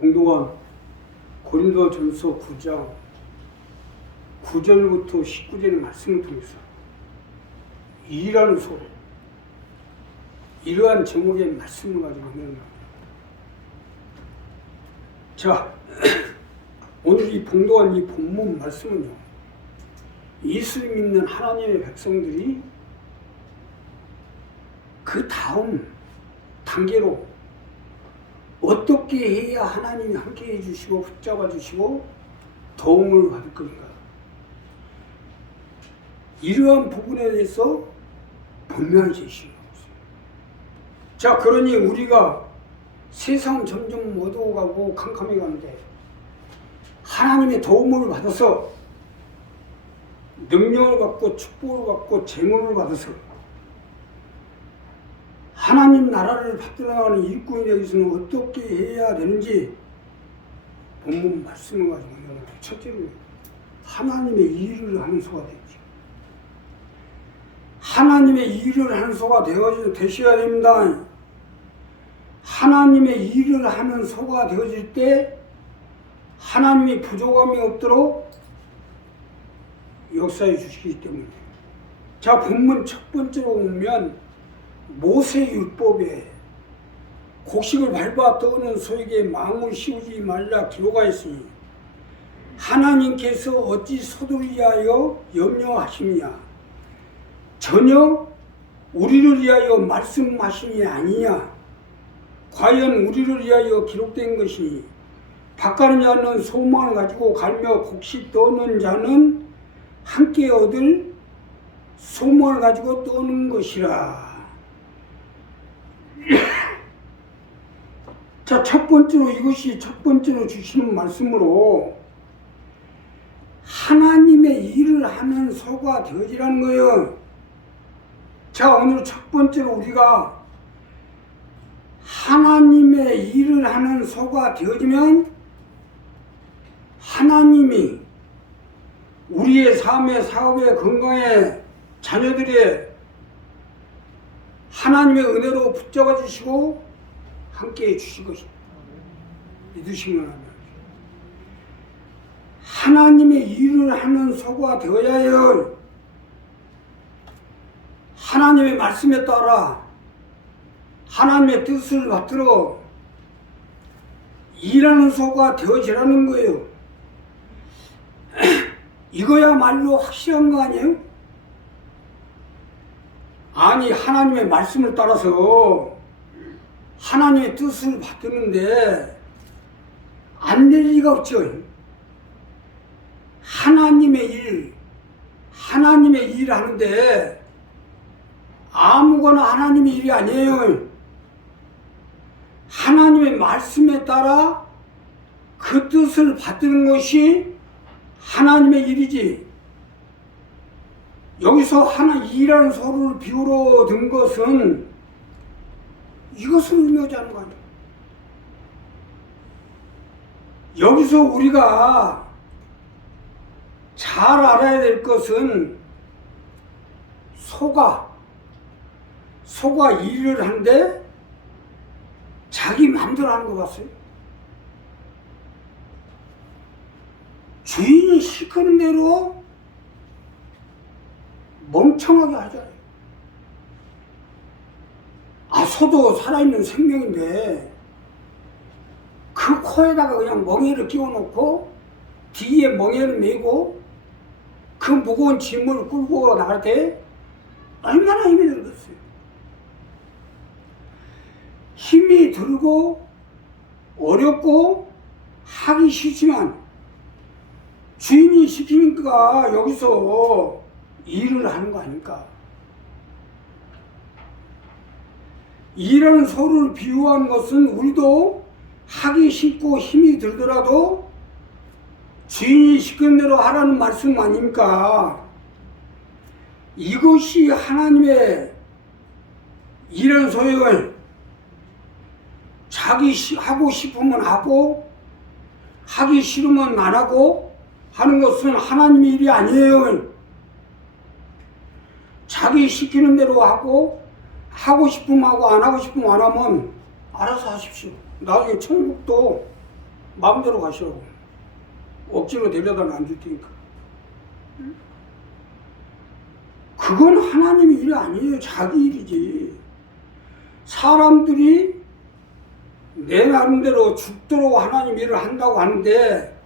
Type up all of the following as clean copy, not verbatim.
봉독한 고린도전서 9장 9절부터 19절의 말씀을 통해서 일이라는 소리, 이러한 제목의 말씀을 가지고 있는 자, 오늘 이 봉독한 이 본문 말씀은요, 예수를 믿는 하나님의 백성들이 그 다음 단계로 어떻게 해야 하나님이 함께 해주시고 붙잡아 주시고 도움을 받을 건가, 이러한 부분에 대해서 분명히 제시하고 있어요. 자, 그러니 우리가 세상은 점점 어두워가고 캄캄해가는데 하나님의 도움을 받아서 능력을 받고 축복을 받고 재물을 받아서 하나님 나라를 받들어 나가는 일꾼이 되기 위해서는 어떻게 해야 되는지 본문 말씀을 가지고 첫째로 하나님의 일을 하는 소가 되죠. 하나님의 일을 하는 소가 되셔야 됩니다. 하나님의 일을 하는 소가 되어질 때 하나님이 부족함이 없도록 역사해 주시기 때문에. 자, 본문 첫 번째로 보면 모세율법에 곡식을 밟아 떠오는 소에게 마음을 씌우지 말라 기록하였으니 하나님께서 어찌 소들을 위하여 염려하시느냐, 전혀 우리를 위하여 말씀하시니 아니냐. 과연 우리를 위하여 기록된 것이니 밭가는 자는 소망을 가지고 갈며 곡식 떠는 자는 함께 얻을 소망을 가지고 떠는 것이라. 자, 첫 번째로 이것이 첫 번째로 주시는 말씀으로 하나님의 일을 하는 소가 되어지라는 거예요. 자, 오늘 첫 번째로 우리가 하나님의 일을 하는 소가 되어지면 하나님이 우리의 삶의 사업의 건강에 자녀들의 하나님의 은혜로 붙잡아 주시고 함께 해 주실 것입니다. 믿으시면 합니다. 하나님의 일을 하는 소가 되어야 해요. 하나님의 말씀에 따라 하나님의 뜻을 받들어 일하는 소가 되어지라는 거예요. 이거야말로 확실한 거 아니에요? 아니, 하나님의 말씀을 따라서 하나님의 뜻을 받드는데 안 될 리가 없죠. 하나님의 일 하는데 아무거나 하나님의 일이 아니에요. 하나님의 말씀에 따라 그 뜻을 받드는 것이 하나님의 일이지. 여기서 일하는 소를 비유로 든 것은 이것을 의미하지 않는 거 아니에요. 여기서 우리가 잘 알아야 될 것은 소가 일을 하는데 자기 마음대로 하는 거 봤어요? 주인이 시키는 대로 멍청하게 하잖아요. 소도 살아있는 생명인데 그 코에다가 그냥 멍에를 끼워놓고 뒤에 멍에를 메고 그 무거운 짐을 끌고 나갈 때 얼마나 힘이 들겠어요. 힘이 들고 어렵고 하기 싫지만 주인이 시키니까 여기서 일을 하는 거 아닙니까? 일하는 소를 비유한 것은 우리도 하기 싫고 힘이 들더라도 주인이 시킨 대로 하라는 말씀 아닙니까? 이것이 하나님의 일하는 소예요. 자기 하고 싶으면 하고 하기 싫으면 안 하고 하는 것은 하나님의 일이 아니에요. 자기 시키는 대로 하고 싶으면 하고 안 하고 싶으면 안 하면 알아서 하십시오. 나중에 천국도 마음대로 가시라고. 억지로 데려다 안 줄 테니까. 그건 하나님의 일이 아니에요. 자기 일이지. 사람들이 내 나름대로 죽도록 하나님 일을 한다고 하는데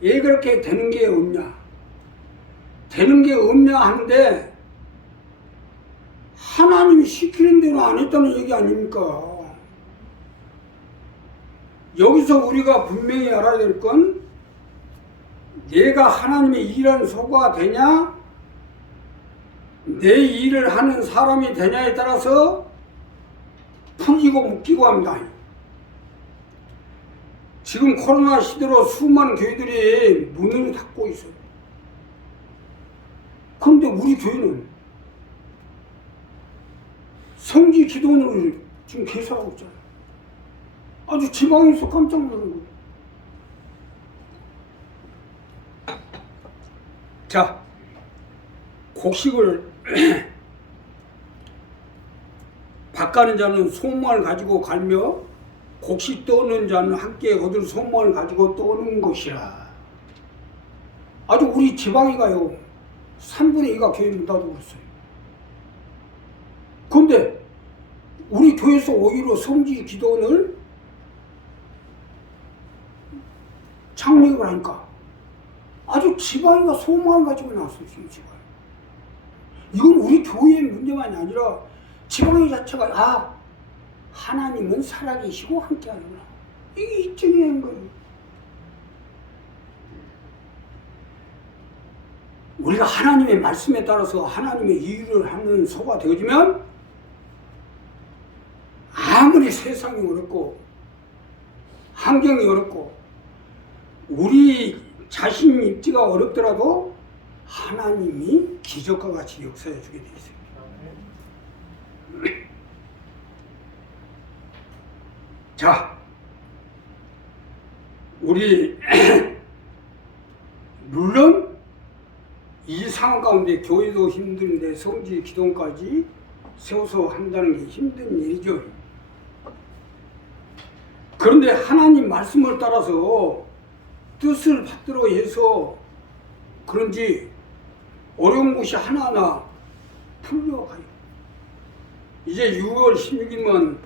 왜 그렇게 되는 게 없냐? 되는 게 없냐 하는데 하나님이 시키는 대로 안 했다는 얘기 아닙니까? 여기서 우리가 분명히 알아야 될 건 내가 하나님의 일하는 소가 되냐? 내 일을 하는 사람이 되냐에 따라서 풀리고 묶이고 합니다. 지금 코로나 시대로 수많은 교회들이 문을 닫고 있어요. 그런데 우리 교회는 성지 기도원을 지금 개설하고 있잖아요. 아주 지방에서 깜짝 놀란 거예요. 자, 곡식을 밭가는 자는 소망을 가지고 갈며 곡식 떠는 자는 함께 거둘 소망을 가지고 떠는 것이라. 아주 우리 지방이가요 3분의 2가 교회 문 닫고 있어요. 그런데 우리 교회에서 오히려 성지 기도원을 창립을 하니까 아주 지방이가 소망을 가지고 나왔어요. 지방. 이건 우리 교회의 문제만이 아니라 지방의 자체가 하나님은 살아계시고 함께하는구나. 이게 입증이 되는 거예요. 우리가 하나님의 말씀에 따라서 하나님의 일을 하는 소가 되어지면 아무리 세상이 어렵고 환경이 어렵고 우리 자신 입지가 어렵더라도 하나님이 기적과 같이 역사해 주게 돼 있어요. 자, 우리 물론 이 상황 가운데 교회도 힘든데 성지 기도원까지 세워서 한다는 게 힘든 일이죠. 그런데 하나님 말씀을 따라서 뜻을 받들어 해서 그런지 어려운 곳이 하나하나 풀려가요. 이제 6월 16일만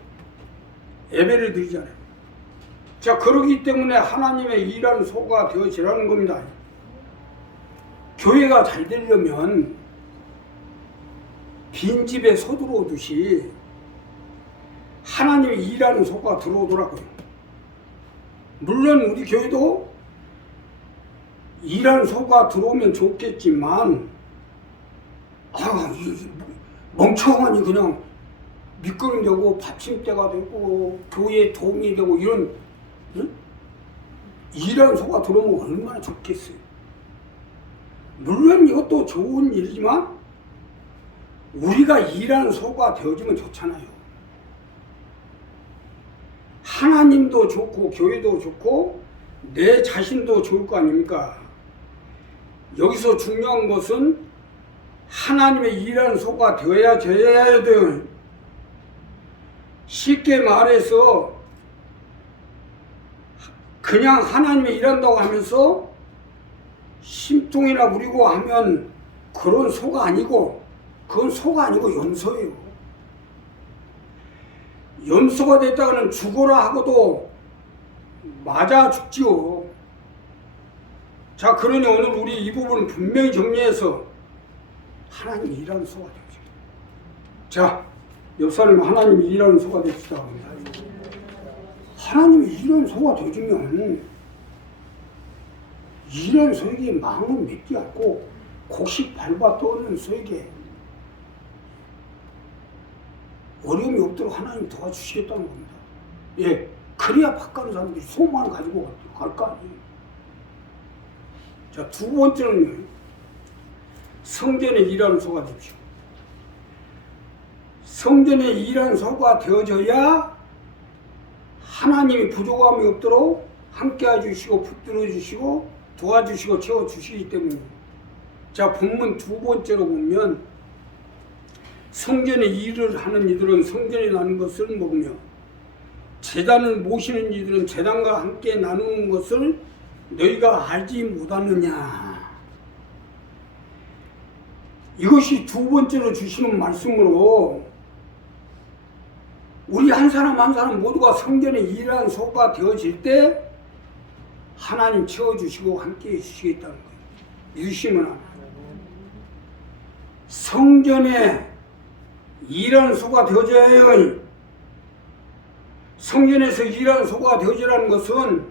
예배를 드리잖아요. 자, 그러기 때문에 하나님의 일하는 소가 되어지라는 겁니다. 교회가 잘 되려면 빈집에 소 들어오듯이 하나님의 일하는 소가 들어오더라고요. 물론 우리 교회도 일하는 소가 들어오면 좋겠지만 멍청하니 그냥 밑거름 되고 받침대가 되고 교회에 도움이 되고 이런 일하는 소가 들어오면 얼마나 좋겠어요. 물론 이것도 좋은 일이지만 우리가 일하는 소가 되어지면 좋잖아요. 하나님도 좋고 교회도 좋고 내 자신도 좋을 거 아닙니까? 여기서 중요한 것은 하나님의 일하는 소가 되어야 돼요. 쉽게 말해서 그냥 하나님이 일한다고 하면서 심통이나 부리고 하면 그런 소가 아니고 그건 소가 아니고 염소예요. 염소가 됐다가는 죽어라 하고도 맞아 죽지요. 자, 그러니 오늘 우리 이 부분을 분명히 정리해서 하나님이 일하는 소가 되죠. 자, 옆 사람이 하나님이 일하는 소가 됩시다. 하나님이 일하는 소가 되주면 일하는 소에게 마음은 믿지 않고 곡식 밟아 떠오르는 소에게 어려움이 없도록 하나님 도와주시겠다는 겁니다. 예, 그래야 밭가는 사람들이 소망을 가지고 갈 거 아니에요. 자, 두 번째는요, 성전에 일하는 소가 되십시오. 성전에 일하는 소가 되어져야 하나님이 부족함이 없도록 함께 해주시고 붙들어 주시고 도와주시고 채워주시기 때문에. 자, 본문 두 번째로 보면 성전에 일을 하는 이들은 성전에 나는 것을 먹으며 제단을 모시는 이들은 제단과 함께 나누는 것을 너희가 알지 못하느냐. 이것이 두 번째로 주시는 말씀으로 우리 한 사람 한 사람 모두가 성전의 일한 소가 되어질 때 하나님 채워주시고 함께 해주시겠다는 거예요. 믿으시면 합니다. 성전의 일한 소가 되어져야 해요. 성전에서 일하는 소가 되어지라는 것은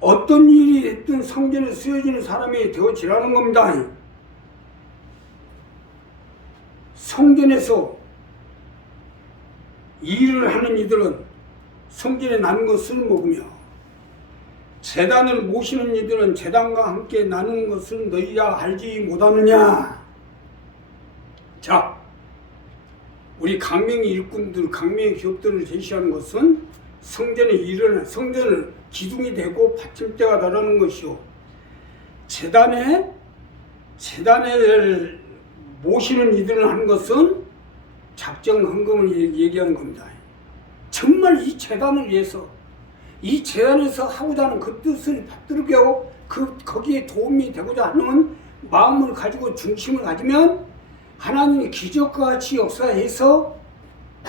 어떤 일이 됐든 성전에 쓰여지는 사람이 되어지라는 겁니다. 성전에서 일을 하는 이들은 성전에 나는 것을 먹으며 제단을 모시는 이들은 제단과 함께 나누는 것을 너희가 알지 못하느냐. 자, 우리 강명의 일꾼들, 강명의 기업들을 제시하는 것은 성전의 일을, 성전을 기둥이 되고 받침대가 되라는 것이요. 제단을 모시는 이들을 하는 것은 작정 헌금을 얘기하는 겁니다. 정말 이 제단을 위해서, 이 제단에서 하고자 하는 그 뜻을 받들게 하고 거기에 도움이 되고자 하는 마음을 가지고 중심을 가지면 하나님이 기적과 같이 역사해서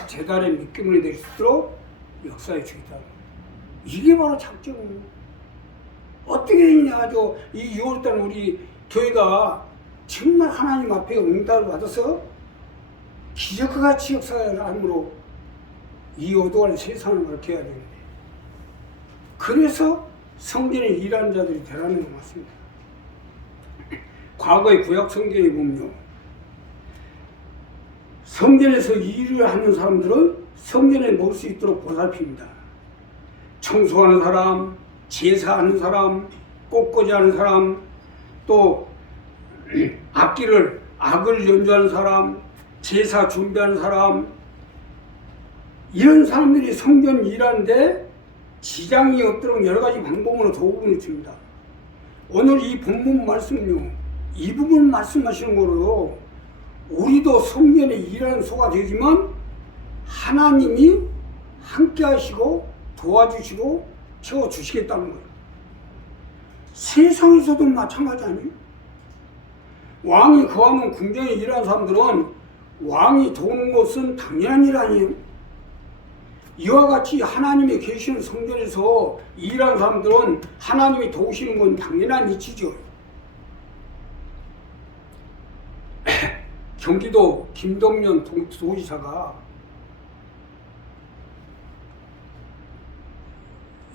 제단의 느낌을 낼 수 있도록 역사해 주겠다. 이게 바로 작정이에요. 어떻게 되냐, 이 6월달 우리 교회가 정말 하나님 앞에 응답을 받아서 기적과 같이 역사를 함으로 이 어두운 세상을 밝혀야 되는데, 그래서 성전에 일하는 자들이 되라는 것 같습니다. 과거의 구약 성경에 보면 성전에서 일을 하는 사람들은 성전에 먹을 수 있도록 보살핍니다. 청소하는 사람, 제사하는 사람, 꽃꽂이하는 사람, 또 악을 연주하는 사람, 제사 준비하는 사람, 이런 사람들이 성전 일하는데 지장이 없도록 여러 가지 방법으로 도움을 줍니다. 오늘 이 본문 말씀은요, 이 부분 말씀하시는 거로 우리도 성전에 일하는 소가 되지만 하나님이 함께 하시고 도와주시고 채워주시겠다는 거예요. 세상에서도 마찬가지 아니에요? 왕이 거하는 궁정에 일하는 사람들은 왕이 도우는 것은 당연한 일 아니에요? 이와 같이 하나님이 계시는 성전에서 일하는 사람들은 하나님이 도우시는 건 당연한 이치죠. 경기도 김동연 도지사가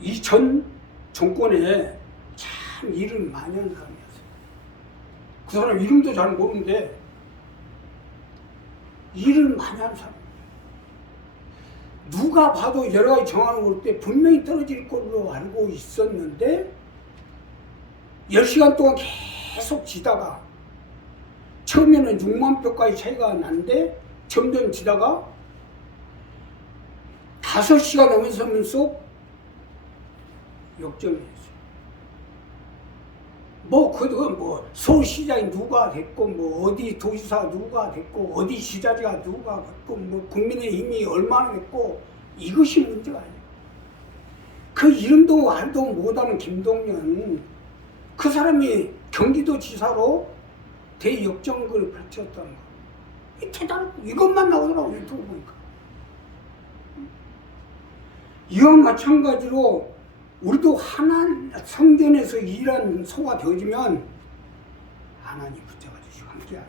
이전 정권에 참 일을 많이 하는 사람이었어요. 그 사람 이름도 잘 모르는데 일을 많이 하는 사람이에요. 누가 봐도 여러 가지 정황을 볼 때 분명히 떨어질 걸로 알고 있었는데 10시간 동안 계속 지다가 처음에는 6만 표까지 차이가 났는데 점점 지다가 5시간 넘으면서 역전이 됐어요. 서울시장이 누가 됐고, 어디 도지사 누가 됐고, 어디 지자체가 누가 됐고, 국민의힘이 얼마나 됐고, 이것이 문제가 아니에요. 그 이름도 알도 못하는 김동연, 그 사람이 경기도 지사로 대역전극을 펼쳤다는 거. 이 대단한 거. 이것만 나오더라고, 유튜브 보니까. 이와 마찬가지로 우리도 성전에서 일한 소가 되어지면 하나님 붙잡아 주시고 함께 하게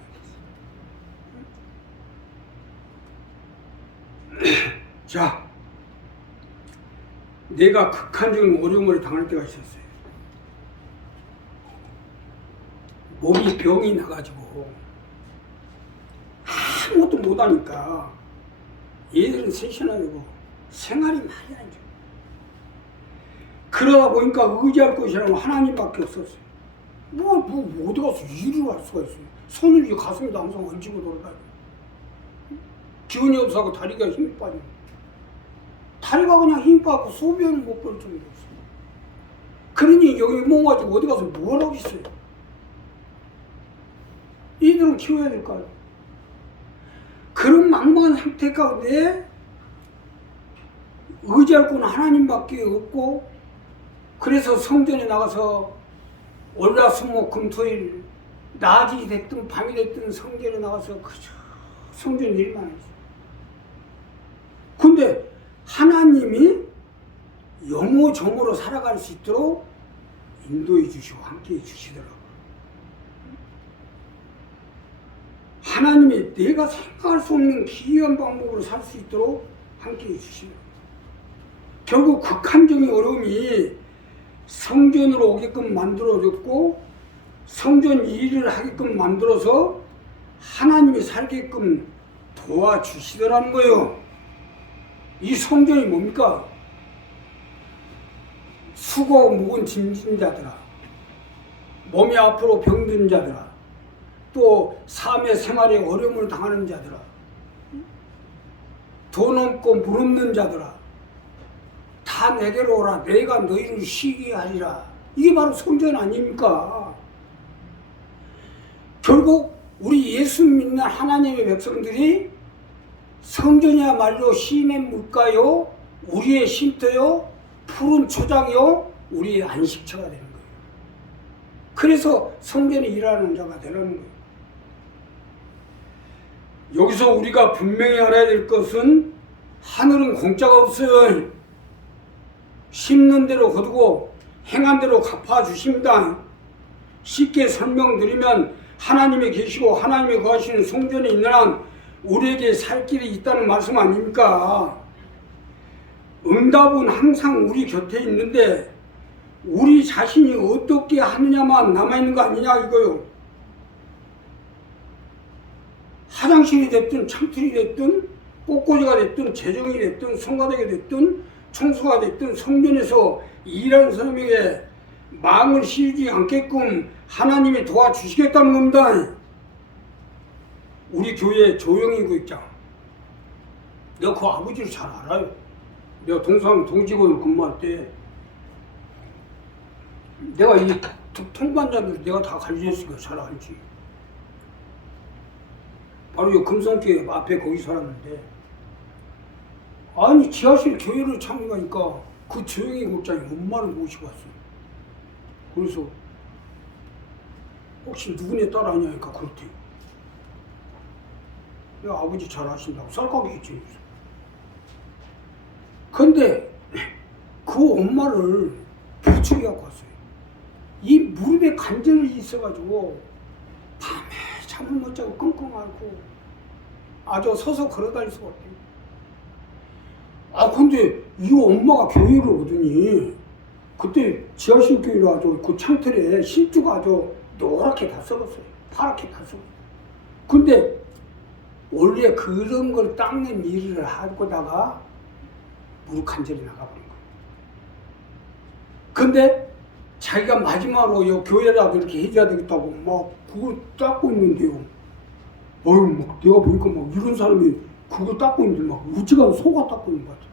됐어요. 자, 내가 극한적인 어려움을 당할 때가 있었어요. 몸이 병이 나가지고 아무것도 못하니까 얘들은 셋이나 되고 생활이 많이 안 좋아요. 그러다 보니까 의지할 것이라면 하나님밖에 없었어요. 어디 가서 일을 할 수가 있어요. 손을 가슴에다 항상 얹히고 돌아다니고, 기운이 없어서 다리가 힘이 빠지고, 다리가 그냥 힘 빠지고 소변을 못 볼 정도였어요. 그러니 여기 몸 가지고 어디 가서 뭘 하겠어요. 이들은 키워야 될 거 아니에요. 그런 막막한 상태 가운데 의지할 건 하나님밖에 없고, 그래서 성전에 나가서 월화수목 금토일 낮이 됐든 밤이 됐든 성전에 나가서 그저 성전 일만 했어요. 근데 하나님이 영호정으로 살아갈 수 있도록 인도해 주시고 함께해 주시더라고요. 하나님이 내가 생각할 수 없는 기이한 방법으로 살 수 있도록 함께해 주시더라고요. 결국 극한적인 어려움이 성전으로 오게끔 만들어졌고, 성전 일을 하게끔 만들어서 하나님이 살게끔 도와주시더라는 거예요. 이 성전이 뭡니까? 수고 묵은 짐진 자들아, 몸이 아프고 병든 자들아, 또 삶의 생활에 어려움을 당하는 자들아, 돈 없고 물 없는 자들아, 다 내게로 오라. 내가 너희를 쉬게 하리라. 이게 바로 성전 아닙니까? 결국 우리 예수 믿는 하나님의 백성들이 성전이야말로 시인의 물가요, 우리의 쉼터요, 푸른 초장이요, 우리의 안식처가 되는 거예요. 그래서 성전에 일하는 자가 되는 거예요. 여기서 우리가 분명히 알아야 될 것은 하늘은 공짜가 없어요. 심는 대로 거두고 행한 대로 갚아주십니다. 쉽게 설명드리면 하나님이 계시고 하나님이 거하시는 성전에 있는 한 우리에게 살 길이 있다는 말씀 아닙니까? 응답은 항상 우리 곁에 있는데 우리 자신이 어떻게 하느냐만 남아있는 거 아니냐 이거요. 화장실이 됐든 창틀이 됐든 꽃꽂이가 됐든 재정이 됐든 성가대가 됐든 청소가 됐든 성전에서 일하는 사람에게 마음을 씌우지 않게끔 하나님이 도와주시겠다는 겁니다. 우리 교회 조영희 교육장, 내가 그 아버지를 잘 알아요. 내가 동직원으로 근무할 때 내가 이 통반자들 내가 다 관리했으니까 잘 알지. 바로 이 금성교회 앞에 거기 살았는데, 아니 지하실 교회를 창립하니까 그 조영희 국장이 엄마를 모시고 왔어요. 그래서 혹시 누구네 딸 아니냐니까 그렇대요. 내가 아버지 잘 아신다고 쌀가게 했지. 근데 그 엄마를 부축해 갖고 왔어요. 이 무릎에 관절이 있어가지고 밤에 잠을 못 자고 끙끙 앓고 아주 서서 걸어다닐 수가 없대요. 아 근데 이 엄마가 교회를 오더니 그때 지하실 교회로 아주 그 창틀에 신주가 아주 노랗게 다 썩었어요. 파랗게 다 썩었어요. 근데 원래 그런 걸 닦는 일을 하고다가 무릎 관절이 나가버린 거예요. 근데 자기가 마지막으로 이 교회라도 이렇게 해줘야 되겠다고 막 그걸 닦고 있는데요. 어휴, 막 내가 보니까 막 이런 사람이 그거 닦고 있는데 막 우지가 속아 닦고 있는 것 같아.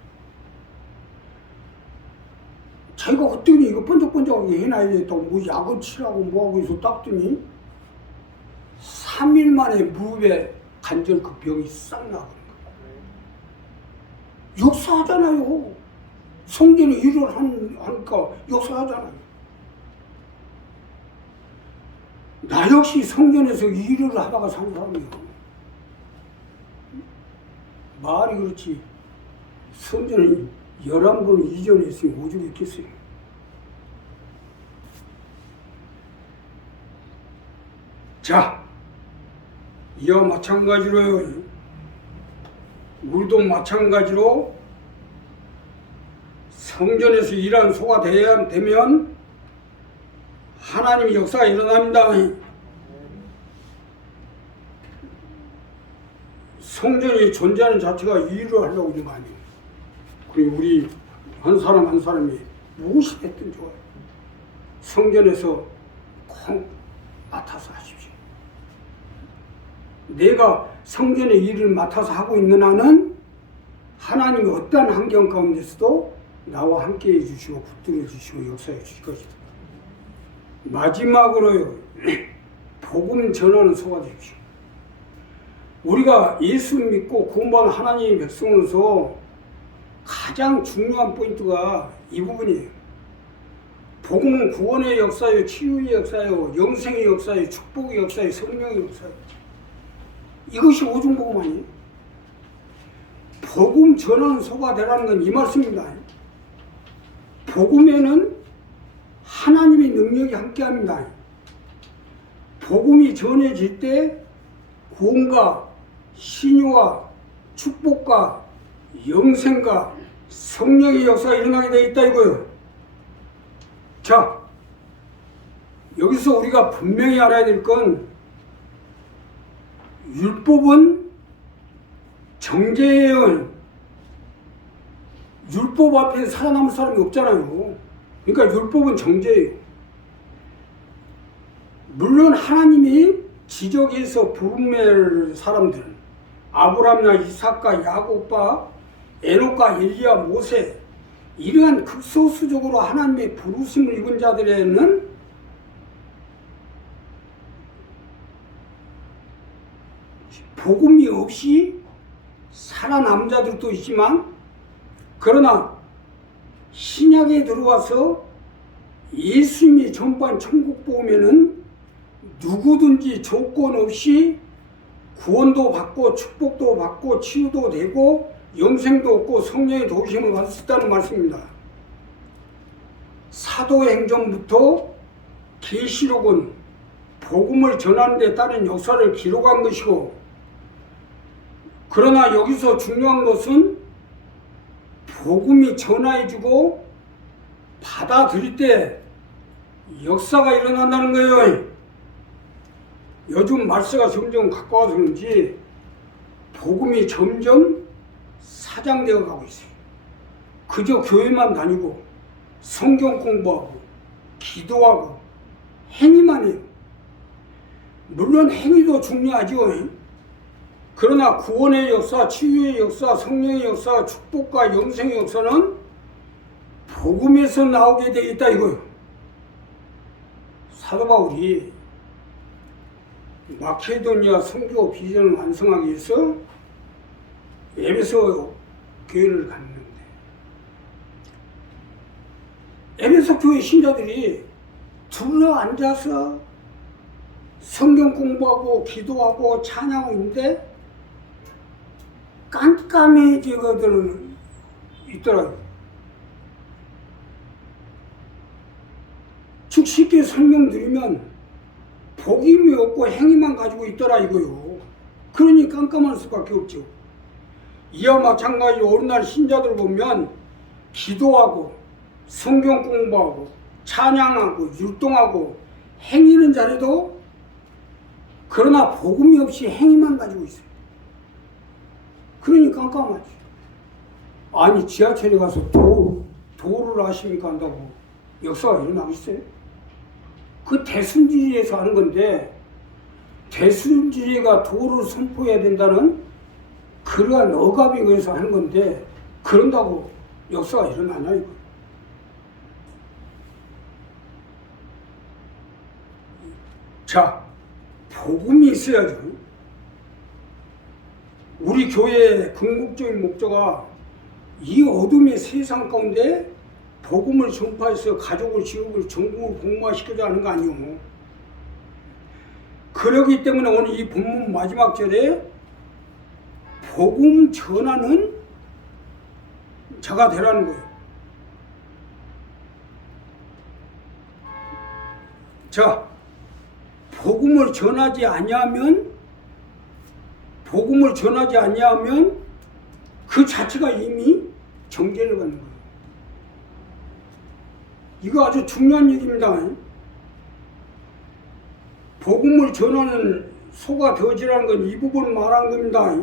자기가 그때는 이거 번쩍번쩍하게 해놔야 되겠다고 뭐 약을 치라고 뭐하고 해서 닦더니 3일 만에 무릎에 관절 그 병이 싹 나버린 거예요. 역사하잖아요. 성전에 일을 하니까 역사하잖아요. 나 역시 성전에서 일을 하다가 산 사람이에요. 말이 그렇지 성전에 11번 이전에 있으면 오죽했겠어요. 자, 이와 마찬가지로요. 우리도 마찬가지로 성전에서 일하는 소가 되면 하나님의 역사가 일어납니다. 성전이 존재하는 자체가 일을 하려고 있는 거 아니에요. 그리고 우리 한 사람 한 사람이 무엇이 됐든 좋아요. 성전에서 꼭 맡아서 하십시오. 내가 성전의 일을 맡아서 하고 있는 한은 하나님이 어떠한 환경 가운데서도 나와 함께 해주시고 붙들어 주시고 역사해 주실 것입니다. 마지막으로요. 복음 전하는 소가 되십시오. 우리가 예수 믿고 구원받은 하나님의 백성으로서 가장 중요한 포인트가 이 부분이에요. 복음은 구원의 역사요, 치유의 역사요, 영생의 역사요, 축복의 역사요, 성령의 역사요. 이것이 오중복음 아니에요? 복음 전하는 소가 되라는 건 이 말씀입니다. 복음에는 하나님의 능력이 함께합니다. 복음이 전해질 때 구원과 신유와 축복과 영생과 성령의 역사가 일어나게 되어 있다 이거예요. 자, 여기서 우리가 분명히 알아야 될 건 율법은 정죄예요. 율법 앞에 살아남을 사람이 없잖아요. 그러니까 율법은 정죄예요. 물론 하나님이 지적해서 부르는 사람들은 아브라함이나 이삭과 야곱과 에녹과 엘리야, 모세 이러한 극소수적으로 하나님의 부르심을 입은 자들에는 복음이 없이 살아남은 자들도 있지만, 그러나 신약에 들어와서 예수님이 전파한 천국 복음에는 누구든지 조건 없이 구원도 받고 축복도 받고 치유도 되고 영생도 얻고 성령의 도우심을 받을 수 있다는 말씀입니다. 사도행전부터 계시록은 복음을 전하는 데 따른 역사를 기록한 것이고, 그러나 여기서 중요한 것은 복음이 전하여주고 받아들일 때 역사가 일어난다는 거예요. 요즘 말세가 점점 가까워서 그런지 복음이 점점 사장되어 가고 있어요. 그저 교회만 다니고 성경 공부하고 기도하고 행위만 해요. 물론 행위도 중요하죠. 그러나 구원의 역사, 치유의 역사, 성령의 역사, 축복과 영생의 역사는 복음에서 나오게 되어 있다 이거예요. 사도 바울이 마케도니아 선교 비전을 완성하기 위해서 에베소 교회를 갔는데, 에베소 교회 신자들이 둘러 앉아서 성경 공부하고 기도하고 찬양하고 있는데 깜깜해지거든 있더라고요. 즉 쉽게 설명드리면 복임이 없고 행위만 가지고 있더라 이거요. 그러니 깜깜할 수밖에 없죠. 이와 마찬가지로 오늘날 신자들 보면 기도하고 성경 공부하고 찬양하고 율동하고 행위는 잘해도 그러나 복음이 없이 행위만 가지고 있어요. 그러니 깜깜하지. 아니 지하철에 가서 도를 하십니까 한다고 역사가 일어나겠어요? 그 대순지리에서 하는 건데, 대순지리가 도를 선포해야 된다는 그러한 억압에 의해서 하는 건데 그런다고 역사가 일어나냐 이거. 자, 복음이 있어야죠. 우리 교회의 궁극적인 목표가 이 어둠의 세상 가운데 복음을 전파해서 가족을, 지역을, 전국을 복음화시키자 하는 거 아니오. 그러기 때문에 오늘 이 본문 마지막 절에 복음 전하는 자가 되라는 거예요. 자, 복음을 전하지 아니하면 그 자체가 이미 정죄를 받는 거예요. 이거 아주 중요한 얘기입니다. 복음을 전하는 소가 되어지라는 건 이 부분을 말하는 겁니다.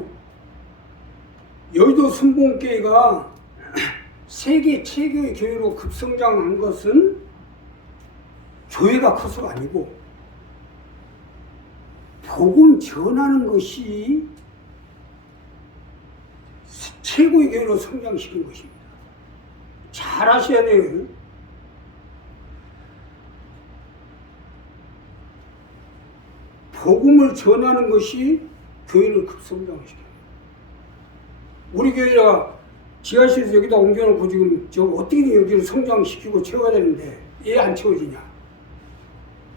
여의도 순복음교회가 세계 최고의 교회로 급성장한 것은 교회가 커서가 아니고 복음 전하는 것이 최고의 교회로 성장시킨 것입니다. 잘 아셔야 돼요. 복음을 전하는 것이 교회를 급성장시켜요. 우리 교회가 지하실에서 여기다 옮겨놓고 지금 저 어떻게든 여기를 성장시키고 채워야 되는데 왜 안 채워지냐?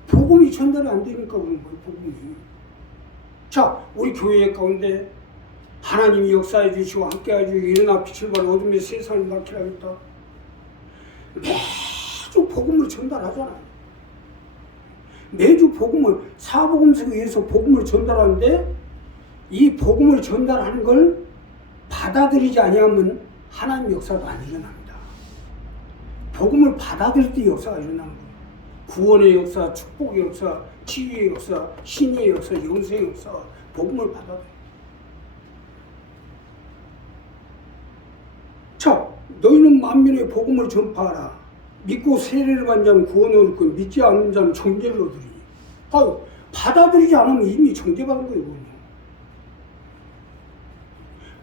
복음이 전달이 안 되니까 그런 거예요. 복음이. 자, 우리 교회 가운데 하나님이 역사해 주시고 함께해 주시고 일어나 빛을 발하 어둠의 세상을 밝히라 했다. 매주 복음을 전달하잖아요. 매주 복음을 사복음서에서 복음을 전달하는데 이 복음을 전달하는 걸 받아들이지 아니하면 하나님 역사도 안 일어납니다. 복음을 받아들일 때 역사가 일어나는 거예요. 구원의 역사, 축복의 역사, 치유의 역사, 신의 역사, 영생의 역사, 복음을 받아들여요. 자, 너희는 만민의 복음을 전파하라. 믿고 세례를 받는 자는 구원을 얻고 믿지 않는 자는 정죄를 얻으리니. 아유, 받아들이지 않으면 이미 정죄받은 거예요. 그냥.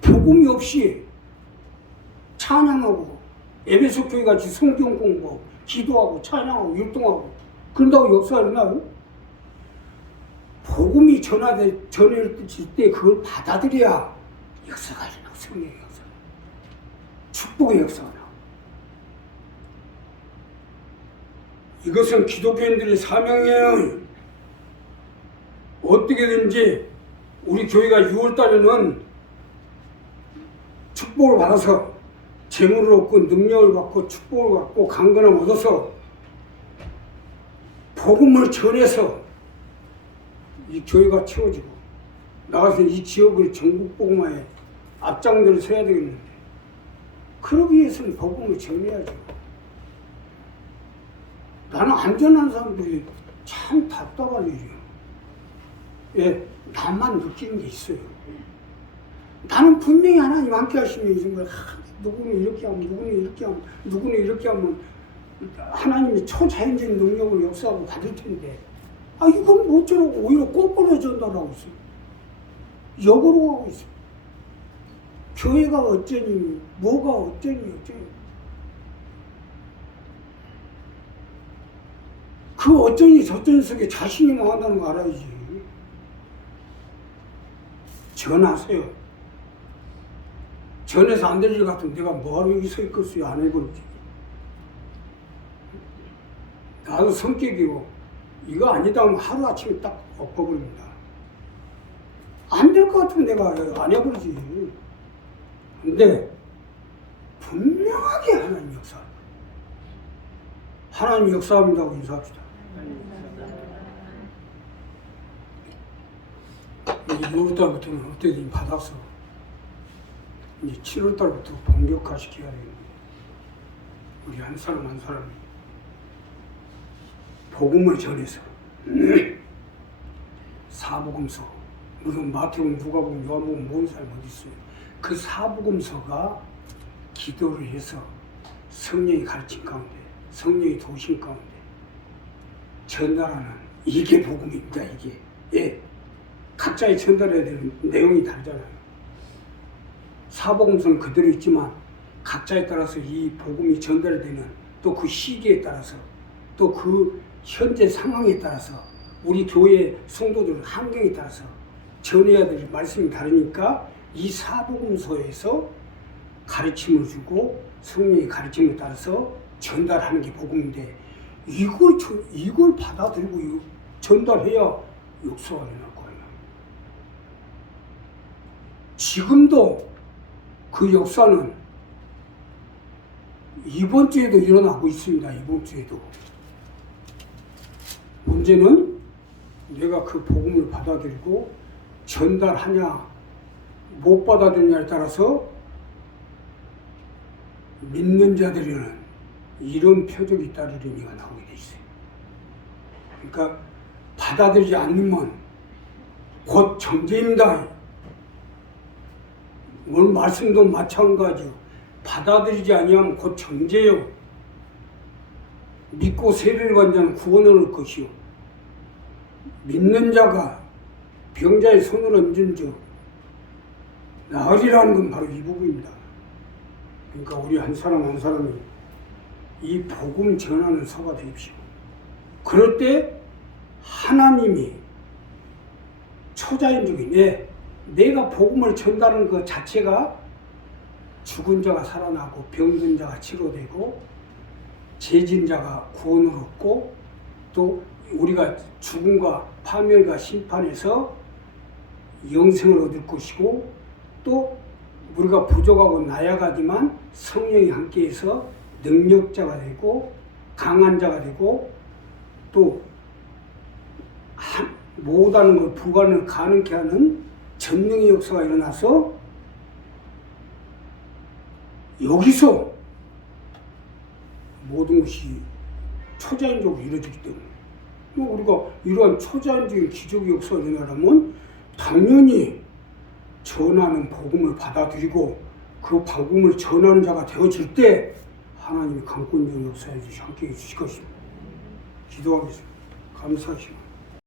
복음이 없이 찬양하고 에베소 교회 같이 성경 공부하고 기도하고 찬양하고 율동하고 그런다고 역사가 일어나요? 복음이 전해질 때 그걸 받아들여야 역사가 일어나고 성령의 역사가 축복의 역사가 나와. 이것은 기독교인들의 사명이에요. 어떻게든지 우리 교회가 6월달에는 축복을 받아서 재물을 얻고 능력을 받고 축복을 받고 강건함을 얻어서 복음을 전해서 이 교회가 채워지고 나가서 이 지역을 전국 복음화에 앞장들을 서야 되겠는데 그러기 위해서는 복음을 전해야죠. 나는 안전한 사람들이 참 답답한 일이에요. 예, 나만 느끼는 게 있어요. 나는 분명히 하나님 함께 하시면 이런 걸 누구는 이렇게 하면 누구는 이렇게 하면 누구는 이렇게 하면 하나님이 초자연적인 능력을 역사하고 받을 텐데 이건 못 저러고 오히려 거꾸로 전달하고 있어요. 역으로 하고 있어요. 교회가 어쩌니 뭐가 어쩌니 그 어쩌니 저쩌니 속에 자신이 망한다는 거 알아야지. 전하세요. 전해서 안 될 일 같으면 내가 뭐하러 여기 서 있겠어요. 안 해버리지. 나도 성격이고 이거 아니다 하면 하루아침에 딱 엎어버립니다. 안 될 것 같으면 내가 안 해버리지. 근데 분명하게 하나님 역사합니다. 하나님 역사합니다고 인사합시다. 6월달부터는 어떻게든 받아서 이제 7월달부터 본격화시켜야 되겠는데 우리 한 사람 한 사람이 복음을 전해서 사복음서 무슨 마태복음, 누가복음, 요한복음 모르는 사람이 어디 있어요. 그 사복음서가 기도를 해서 성령이 가르친 가운데 성령이 도우신 가운데 전달하는 이게 복음입니다. 이게 예. 각자의 전달해야 되는 내용이 다르잖아요. 사복음서는 그대로 있지만 각자에 따라서 이 복음이 전달되는 또 그 시기에 따라서 또 그 현재 상황에 따라서 우리 교회 성도들 환경에 따라서 전해야 될 말씀이 다르니까 이 사복음서에서 가르침을 주고 성령의 가르침에 따라서 전달하는 게 복음인데 이걸 받아들이고 전달해야 역사가 일어날 거예요. 지금도 그 역사는 이번 주에도 일어나고 있습니다. 이번 주에도. 문제는 내가 그 복음을 받아들이고 전달하냐 못 받아들이냐에 따라서 믿는 자들에는 이런 표적이 따르리니가 나오게 돼 있어요. 그러니까 받아들이지 않으면 곧 정죄입니다. 오늘 말씀도 마찬가지요. 받아들이지 아니하면 곧 정죄요. 믿고 세례를 받는 자는 구원을 얻을 것이요. 믿는 자가 병자의 손을 얹은 즉 나으리라는 건 바로 이 부분입니다. 그러니까 우리 한 사람 한 사람이 이 복음 전하는 서가 되십시오. 그럴 때 하나님이 초자연적인 내가 복음을 전달하는 것 자체가 죽은 자가 살아나고 병든 자가 치료되고 죄진 자가 구원을 얻고 또 우리가 죽음과 파멸과 심판에서 영생을 얻을 것이고 또 우리가 부족하고 나약하지만 성령이 함께해서 능력자가 되고 강한 자가 되고 또 못하는 걸 불가능을 가능케 하는 전능의 역사가 일어나서 여기서 모든 것이 초자연적으로 이루어지기 때문에 우리가 이러한 초자연적인 기적의 역사가 일어나려면 당연히 전하는 복음을 받아들이고 그 복음을 전하는 자가 되어질 때 하나님이 강권적인 역사에 함께해 주실 것입니다. 기도하겠습니다. 감사하시고